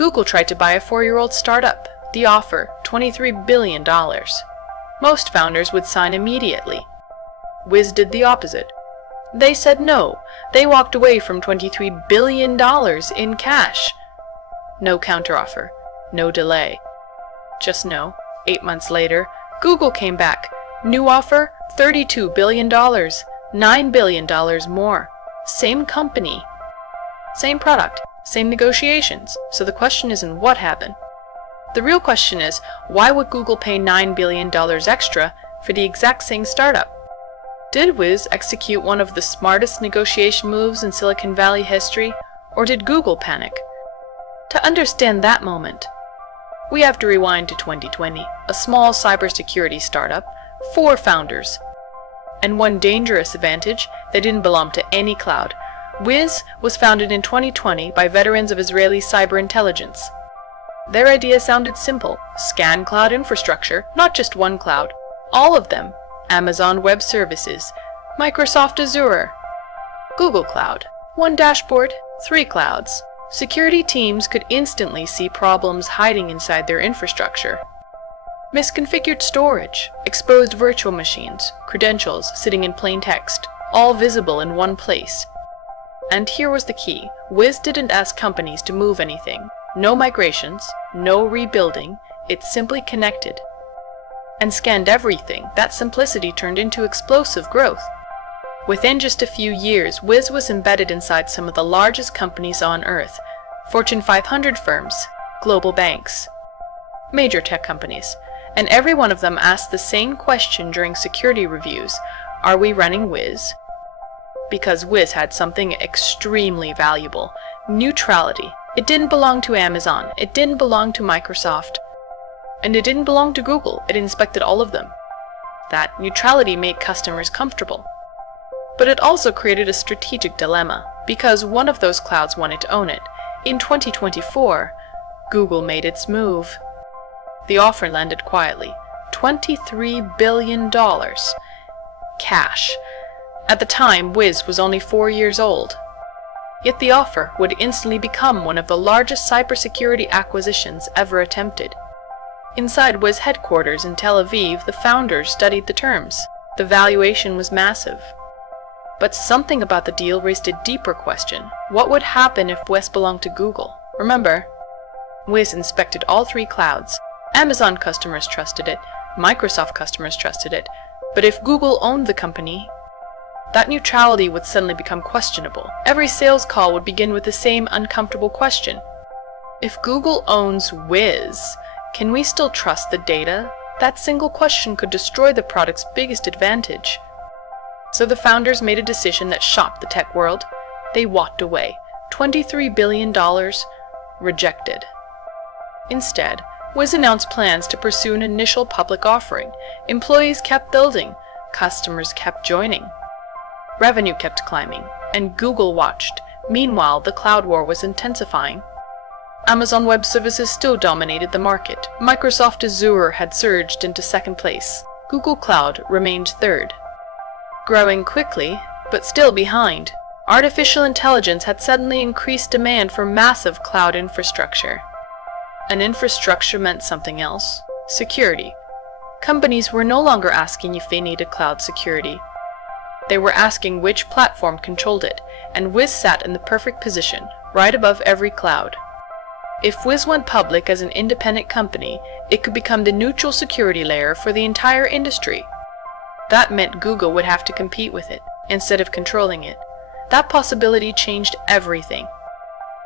Google tried to buy a 4-year-old startup. The offer, $23 billion. Most founders would sign immediately. Wiz did the opposite. They said no. They walked away from $23 billion in cash. No counteroffer. No delay. Just no. 8 months later, Google came back. New offer, $32 billion. $9 billion more. Same company. Same product. Same negotiations. So the question isn't what happened. The real question is, why would Google pay $9 billion extra for the exact same startup? Did Wiz execute one of the smartest negotiation moves in Silicon Valley history, or did Google panic? To understand that moment, we have to rewind to 2020, a small cybersecurity startup, 4 founders, and one dangerous advantage: they didn't belong to any cloud. Wiz was founded in 2020 by veterans of Israeli cyber intelligence. Their idea sounded simple: scan cloud infrastructure, not just one cloud, all of them. Amazon Web Services, Microsoft Azure, Google Cloud. One dashboard, 3 clouds. Security teams could instantly see problems hiding inside their infrastructure. Misconfigured storage, exposed virtual machines, credentials sitting in plain text, all visible in one place. And here was the key: Wiz didn't ask companies to move anything. No migrations, no rebuilding, it simply connected and scanned everything. That simplicity turned into explosive growth. Within just a few years, Wiz was embedded inside some of the largest companies on Earth: Fortune 500 firms, global banks, major tech companies, and every one of them asked the same question during security reviews: are we running Wiz? Because Wiz had something extremely valuable: neutrality. It didn't belong to Amazon, it didn't belong to Microsoft, and it didn't belong to Google. It inspected all of them. That neutrality made customers comfortable. But it also created a strategic dilemma, because one of those clouds wanted to own it. In 2024, Google made its move. The offer landed quietly: $23 billion. Cash. At the time, Wiz was only 4 years old. Yet the offer would instantly become one of the largest cybersecurity acquisitions ever attempted. Inside Wiz headquarters in Tel Aviv, the founders studied the terms. The valuation was massive. But something about the deal raised a deeper question: what would happen if Wiz belonged to Google? Remember, Wiz inspected all 3 clouds. Amazon customers trusted it, Microsoft customers trusted it, but if Google owned the company, that neutrality would suddenly become questionable. Every sales call would begin with the same uncomfortable question: if Google owns Wiz, can we still trust the data? That single question could destroy the product's biggest advantage. So the founders made a decision that shocked the tech world. They walked away. $23 billion rejected. Instead, Wiz announced plans to pursue an initial public offering. Employees kept building, customers kept joining, revenue kept climbing, and Google watched. Meanwhile, the cloud war was intensifying. Amazon Web Services still dominated the market. Microsoft Azure had surged into 2nd place. Google Cloud remained 3rd. Growing quickly, but still behind. Artificial intelligence had suddenly increased demand for massive cloud infrastructure. And infrastructure meant something else: security. Companies were no longer asking if they needed cloud security. They were asking which platform controlled it, and Wiz sat in the perfect position, right above every cloud. If Wiz went public as an independent company, it could become the neutral security layer for the entire industry. That meant Google would have to compete with it, instead of controlling it. That possibility changed everything.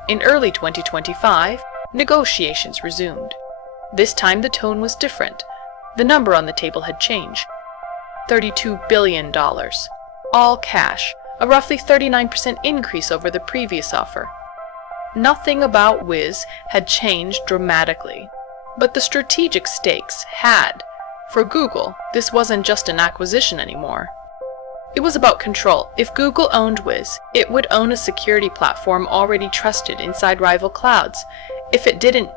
In early 2025, negotiations resumed. This time the tone was different. The number on the table had changed. $32 billion. All cash, a roughly 39% increase over the previous offer. Nothing about Wiz had changed dramatically, but the strategic stakes had. For Google, this wasn't just an acquisition anymore. It was about control. If Google owned Wiz, it would own a security platform already trusted inside rival clouds. If it didn't,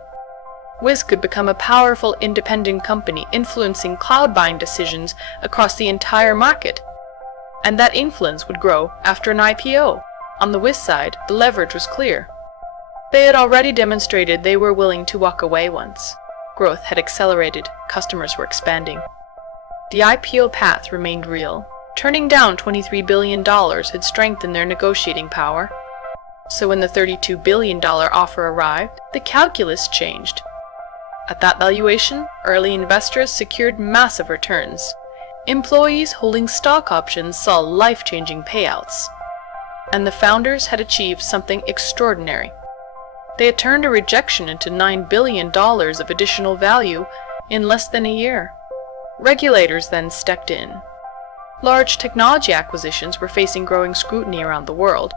Wiz could become a powerful independent company influencing cloud buying decisions across the entire market. And that influence would grow after an IPO. On the Wiz side, the leverage was clear. They had already demonstrated they were willing to walk away once. Growth had accelerated, customers were expanding. The IPO path remained real. Turning down $23 billion had strengthened their negotiating power. So when the $32 billion offer arrived, the calculus changed. At that valuation, early investors secured massive returns. Employees holding stock options saw life-changing payouts. And the founders had achieved something extraordinary. They had turned a rejection into $9 billion of additional value in less than a year. Regulators then stepped in. Large technology acquisitions were facing growing scrutiny around the world.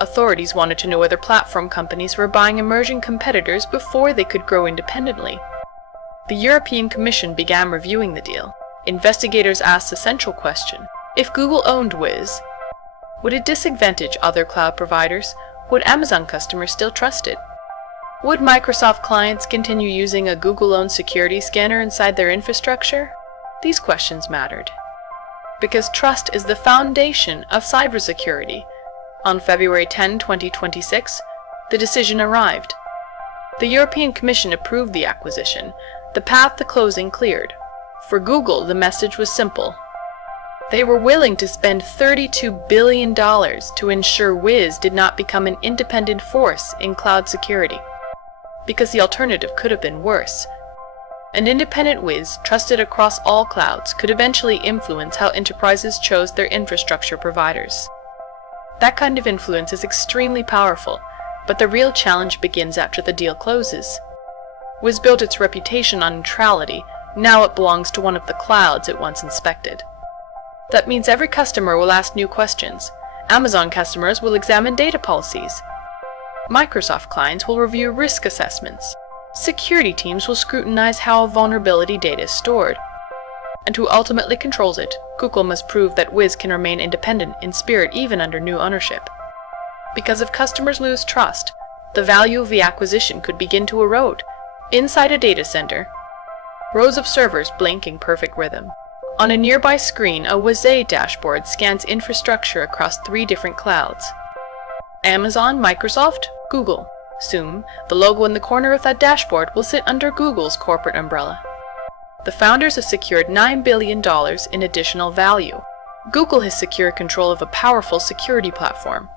Authorities wanted to know whether platform companies were buying emerging competitors before they could grow independently. The European Commission began reviewing the deal. Investigators asked the central question: if Google owned Wiz, would it disadvantage other cloud providers? Would Amazon customers still trust it? Would Microsoft clients continue using a Google-owned security scanner inside their infrastructure? These questions mattered. Because trust is the foundation of cybersecurity. On February 10, 2026, the decision arrived. The European Commission approved the acquisition. The path to closing cleared. For Google, the message was simple. They were willing to spend $32 billion to ensure Wiz did not become an independent force in cloud security. Because the alternative could have been worse. An independent Wiz, trusted across all clouds, could eventually influence how enterprises chose their infrastructure providers. That kind of influence is extremely powerful, but the real challenge begins after the deal closes. Wiz built its reputation on neutrality. Now it belongs to one of the clouds it once inspected. That means every customer will ask new questions. Amazon customers will examine data policies. Microsoft clients will review risk assessments. Security teams will scrutinize how vulnerability data is stored. And who ultimately controls it, Google must prove that Wiz can remain independent in spirit even under new ownership. Because if customers lose trust, the value of the acquisition could begin to erode. Inside a data center, rows of servers blink in perfect rhythm. On a nearby screen, a Wiz dashboard scans infrastructure across 3 different clouds. Amazon, Microsoft, Google. Soon, the logo in the corner of that dashboard will sit under Google's corporate umbrella. The founders have secured $9 billion in additional value. Google has secured control of a powerful security platform.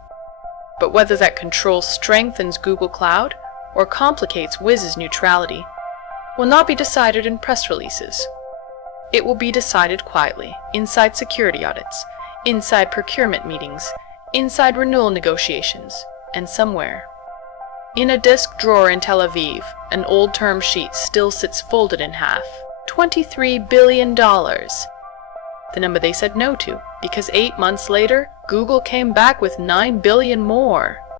But whether that control strengthens Google Cloud or complicates Wiz's neutrality will not be decided in press releases. It will be decided quietly, inside security audits, inside procurement meetings, inside renewal negotiations, and somewhere. In a desk drawer in Tel Aviv, an old term sheet still sits folded in half. $23 billion. The number they said no to, because 8 months later, Google came back with $9 billion more.